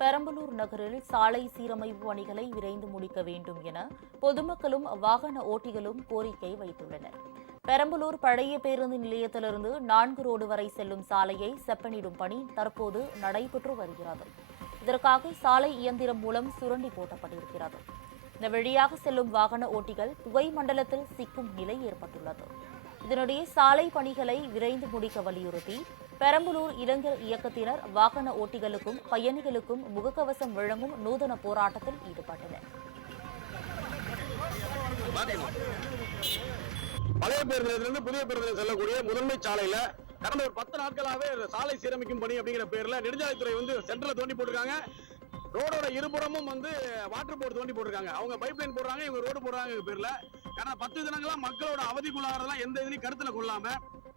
பெரம்பலூர் நகரில் சாலை சீரமைப்பு பணிகளை விரைந்து முடிக்க வேண்டும் என பொதுமக்களும் வாகன ஓட்டிகளும் கோரிக்கை வைத்துள்ளனர். பெரம்பலூர் பழைய பேருந்து நிலையத்திலிருந்து 4 ரோடு வரை செல்லும் சாலையை செப்பனிடும் பணி தற்போது நடைபெற்று வருகிறது. இதற்காக சாலை இயந்திரம் மூலம் சுரண்டி போட்டப்பட்டிருக்கிறது. இந்த வழியாக செல்லும் வாகன ஓட்டிகள் புகை மண்டலத்தில் சிக்கும் நிலை ஏற்பட்டுள்ளது. இதனிடையே சாலை பணிகளை விரைந்து முடிக்க வலியுறுத்தி பெரம்பலூர் இளைஞர் இயக்கத்தினர் வாகன ஓட்டிகளுக்கும் பயணிகளுக்கும் முகக்கவசம் வழங்கும் நூதன போராட்டத்தில் ஈடுபட்டனர். பழைய பேருந்திலிருந்து புதிய பேருந்து செல்லக்கூடிய முதன்மை சாலையில கடந்த ஒரு 10 நாட்களாகவே சாலை சீரமைக்கும் பணி அப்படிங்கிற பேர்ல நெடுஞ்சாலைத்துறை சென்ட்ரல தோண்டி போட்டிருக்காங்க. ரோடோட இருபுறமும் வாட்டர் போர்டு தோண்டி போட்டிருக்காங்க. அவங்க பைப் லைன் போடுறாங்க, இவங்க ரோடு போடுறாங்க பேர்ல. கடந்த 10 தினங்களா மக்களோட அவதிக்குள்ளாகிறதெல்லாம் எந்த இதுலையும் கருத்துல கொள்ளாம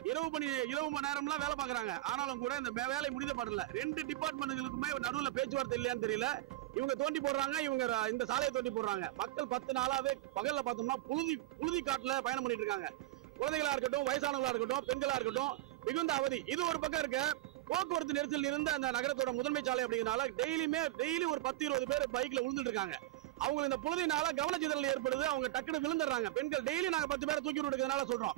இரவு மணி நேரம்லாம் வேலை பாக்குறாங்க. ஆனாலும் கூட இந்த வேலை முடிந்தப்படல. 2 டிபார்ட்மெண்ட்டுகளுக்குமே நடுவில் பேச்சுவார்த்தை இல்லையான்னு தெரியல. இவங்க தோண்டி போடுறாங்க, இவங்க இந்த சாலையை தோண்டி போடுறாங்க. மக்கள் 10 நாளாவே பகல்ல பார்த்தோம்னா புழுதி காட்டுல பயணம் பண்ணிட்டு இருக்காங்க. குழந்தைகளா இருக்கட்டும், வயசானவங்களா இருக்கட்டும், பெண்களா இருக்கட்டும், மிகுந்த அவதி. இது ஒரு பக்கம் இருக்க, போக்குவரத்து நெரிசல் இருந்த அந்த நகரத்தோட முதன்மை சாலை அப்படிங்கிறனால டெய்லி ஒரு 10-20 பேர் பைக்ல விழுந்துட்டு இருக்காங்க. அவங்க இந்த புழுதினால கவனச்சிதறல் ஏற்படுது. அவங்க டக்குனு விழுந்துடுறாங்க. பெண்கள் டெய்லி நாங்க 10 பேரை தூக்கி விட்டுறதுனால சொல்றோம்.